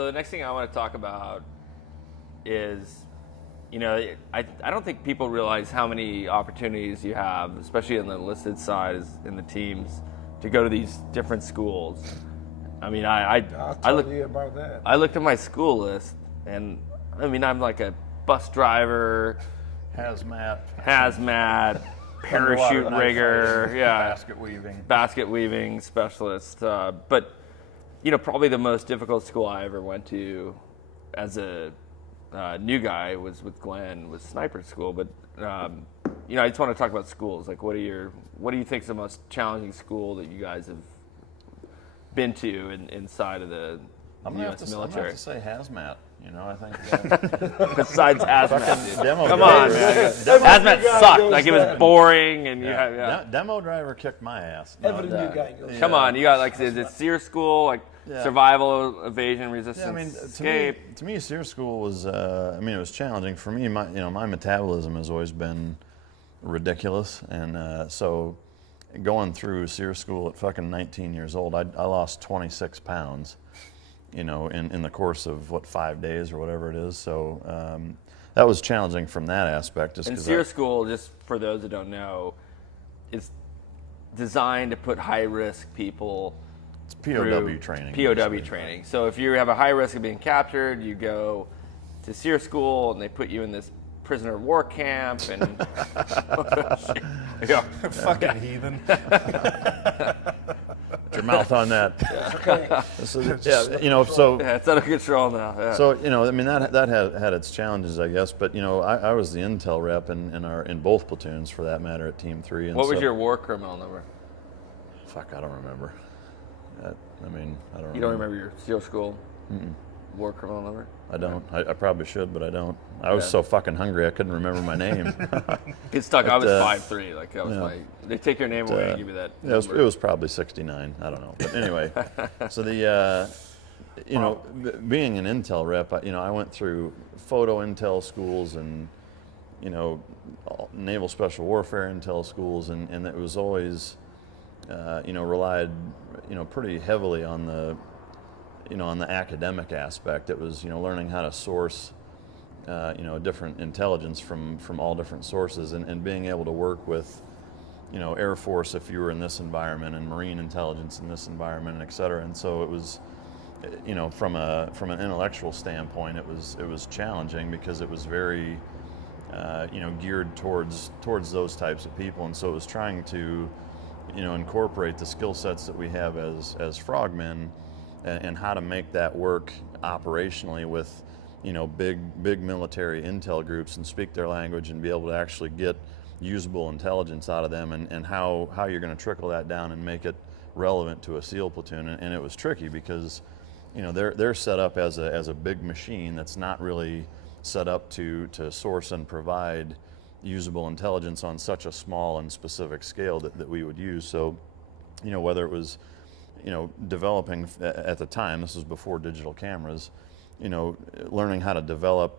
So the next thing I want to talk about is, I don't think people realize how many opportunities you have, especially in the enlisted side, in the teams, to go to these different schools. I mean, I'll tell you about that. I looked at my school list, and I mean, I'm like a bus driver, hazmat, parachute rigger, basket weaving specialist. But probably the most difficult school I ever went to as a new guy was with Glenn, was sniper school. But I just want to talk about schools. Like, what do you think is the most challenging school that you guys have been to inside of the U.S. military? I'm going to have to say hazmat. I think. Besides hazmat, demo come driver, on, man. Hazmat sucked. Like, it was boring, and demo driver kicked my ass. Come on, you got is it SERE School, like survival, evasion, resistance, escape? To me, SERE School was. It was challenging for me. My metabolism has always been ridiculous, and so going through SERE School at fucking 19 years old, I lost 26 pounds. In the course of 5 days or whatever it is. So that was challenging from that aspect. And SERE School, just for those that don't know, is designed to put high-risk people. It's POW training. POW training. So if you have a high risk of being captured, you go to SERE School, and they put you in this prisoner of war camp, and fucking heathen. Put your mouth on that. It's out of control now. Yeah. So that had its challenges, I guess. But I was the intel rep in both platoons, for that matter, at Team 3. And what was your war criminal number? Fuck, I don't remember. I don't remember. You don't remember your SERE School war criminal number? I don't. I probably should, but I don't. I was so fucking hungry I couldn't remember my name. Get stuck. I was 5'3". Like, that was they take your name away and give you that. It was probably 69. I don't know. But anyway, so being an intel rep, I went through photo intel schools and naval special warfare intel schools, and it was always relied pretty heavily on the on the academic aspect. It was learning how to source different intelligence from all different sources, and being able to work with Air Force if you were in this environment, and Marine intelligence in this environment, and et cetera. And so it was from an intellectual standpoint, it was challenging, because it was very geared towards those types of people. And so it was trying to incorporate the skill sets that we have as frogmen, and how to make that work operationally with big military intel groups, and speak their language, and be able to actually get usable intelligence out of them, and how you're going to trickle that down and make it relevant to a SEAL platoon. And it was tricky, because they're set up as a big machine that's not really set up to source and provide usable intelligence on such a small and specific scale that we would use. So whether it was developing at the time, this was before digital cameras, learning how to develop,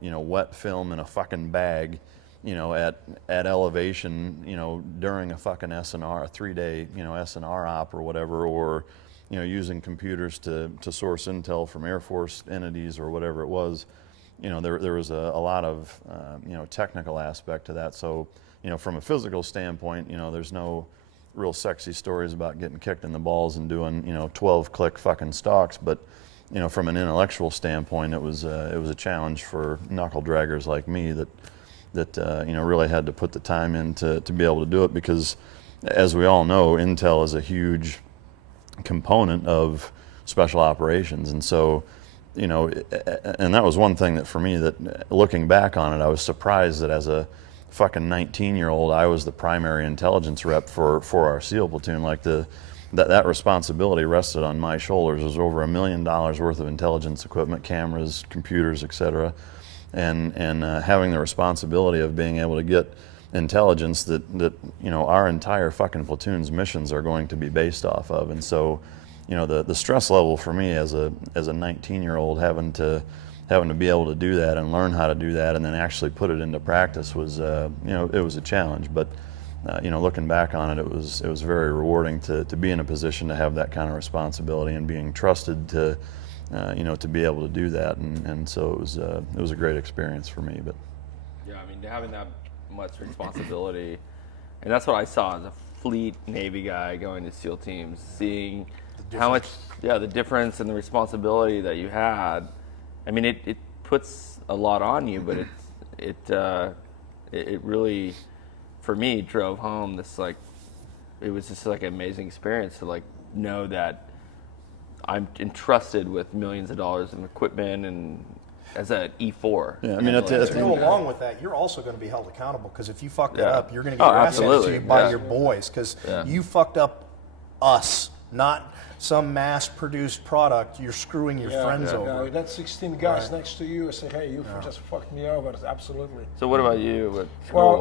wet film in a fucking bag, at elevation, during a fucking SNR, a 3-day, SNR op or whatever, or, using computers to source intel from Air Force entities or whatever it was. There was a lot of, technical aspect to that. So, from a physical standpoint, there's no real sexy stories about getting kicked in the balls and doing 12-click fucking stalks, but from an intellectual standpoint, it was a challenge for knuckle draggers like me that really had to put the time in to be able to do it, because as we all know, intel is a huge component of special operations. And so and that was one thing that for me, that looking back on it, I was surprised that as a fucking 19-year-old, I was the primary intelligence rep for our SEAL platoon. Like that responsibility rested on my shoulders. It was over $1 million worth of intelligence equipment, cameras, computers, etc., and having the responsibility of being able to get intelligence that our entire fucking platoon's missions are going to be based off of. And so the stress level for me as a 19-year-old having to be able to do that and learn how to do that and then actually put it into practice was it was a challenge. But looking back on it, it was very rewarding to be in a position to have that kind of responsibility and being trusted to to be able to do that, and so it was a great experience for me. But yeah, I mean, having that much responsibility, and that's what I saw as a fleet Navy guy going to SEAL teams, seeing how much, the difference and the responsibility that you had. I mean, it puts a lot on you, but it really, for me, drove home this, like, it was just like an amazing experience to like know that I'm entrusted with millions of dollars in equipment and as an E4. yeah, I mean, To go along with that, you're also going to be held accountable, because if you fuck that up, you're going to get your ass handed to you by your boys, because you fucked up us, not some mass-produced product. You're screwing your friends over. Yeah, that's 16 guys next to you. Say, hey, you just fucked me over. Absolutely. So what about you with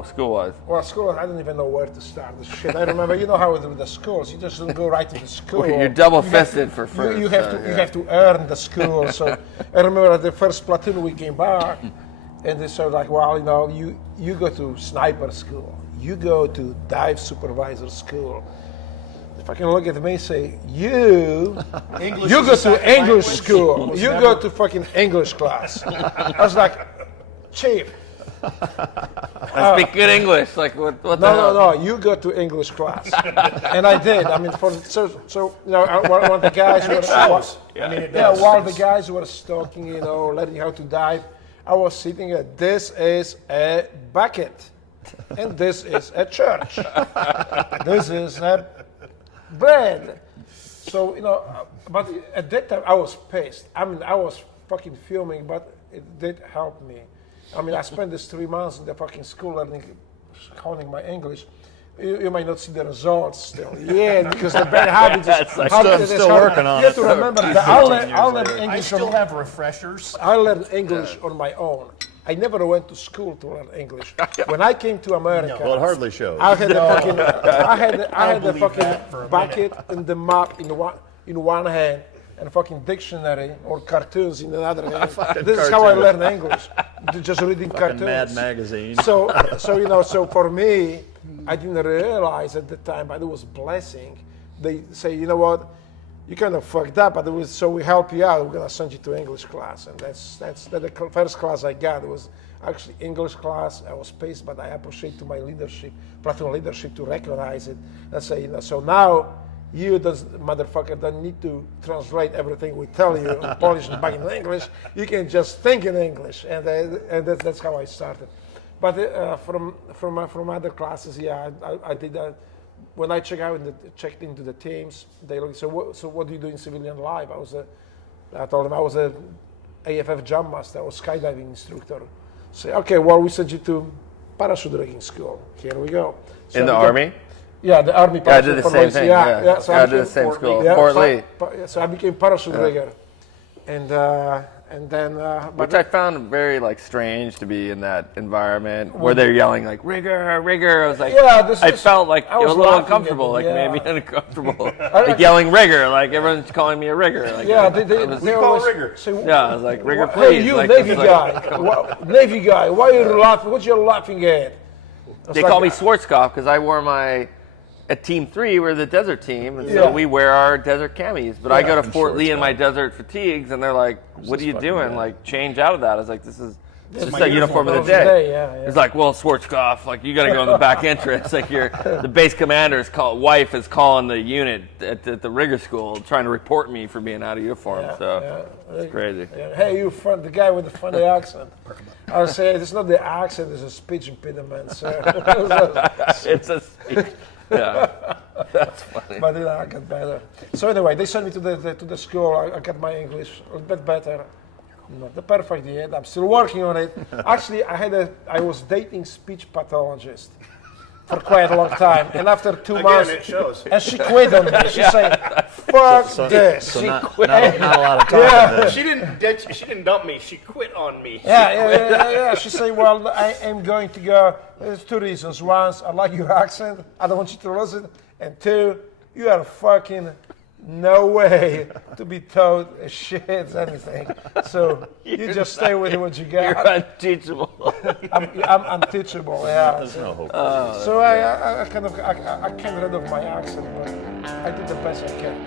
school-wise? Well, school, I don't even know where to start this shit. I remember, you know how it is with the schools. You just don't go right to the school. Well, you're double-fisted for first. You have to earn the school. So I remember at the first platoon we came back, and they said like, well, you go to sniper school. You go to dive supervisor school. If I can look at me and say, you go to English school. You go to fucking English class. I was like, Chief. I speak good English. Like what the hell? No. You go to English class, and I did. I mean, one of the guys while the guys were stalking, learning how to dive, I was sitting at, this is a bucket, and this is a church. This is a bread. So, but at that time I was pissed. I mean, I was fucking fuming, but it did help me. I mean, I spent this 3 months in the fucking school honing my English. You might not see the results still. Yeah, because the bad habits is still working on it. You have to remember that I learned English. I still have refreshers. I learned English on my own. I never went to school to learn English. When I came to America, well, it hardly shows. I had the fucking bucket and the map in one hand, and a fucking dictionary or cartoons in another hand. This is how I learned English, just reading cartoons. Mad Magazine. So for me, I didn't realize at the time, but it was blessing. They say, you know what, you kind of fucked up, but so we help you out. We're gonna send you to English class, and that's the first class I got. It was actually English class. I was pissed, but I appreciate to my leadership, platoon leadership, to recognize it and say, so now you, motherfucker, don't need to translate everything we tell you in Polish and back in English. You can just think in English, and that's how I started. But from other classes, I did that. When I checked into the teams, they looked. So what do you do in civilian life? I told them I was a AFF jump master. I was skydiving instructor. Say, okay, well, we sent you to parachute rigging school. Here we go. So in the Army? Yeah, the Army. I did the same thing. Yeah. So I did the same school. Fort Lee. So I became parachute rigger, and then. Which I found very strange to be in that environment where they're yelling like rigger, rigger. I was like, I felt like it was a little uncomfortable, made me uncomfortable. Yelling rigger, like everyone's calling me a rigger. Like, we call rigger. I was like, rigger, please. Hey, you Navy guy, Navy guy, why are you laughing? What you laughing at? They call me Schwarzkopf because I wore at Team 3, we're the desert team, and so we wear our desert camis. But I go to Fort Lee in my desert fatigues, and they're like, what are you doing? Like, change out of that. I was like, this is just a uniform of the day. It's like, well, Schwarzkopf, you got to go in the back entrance. Like, the base commander's wife is calling the unit at the rigger school trying to report me for being out of uniform. It's crazy. Hey, the guy with the funny accent. I would say, it's not the accent, it's a speech impediment, sir. It's a speech. Yeah, that's funny. But I got better. So anyway, they sent me to the school. I got my English a bit better. Not the perfect yet. I'm still working on it. Actually, I was dating speech pathologist for quite a long time, and after 2 months, it shows. And she quit on me. She said, "Fuck this." So she quit. Not a lot of talking. She didn't dump me. She quit on me. Yeah. She said, "Well, I am going to go." There's 2 reasons. One, I like your accent. I don't want you to lose it. And 2, you are fucking no way to be taught shit anything. So you just stay with what you got. You're unteachable. I'm unteachable. Yeah. There's no hope. So I came rid of my accent, but I did the best I can.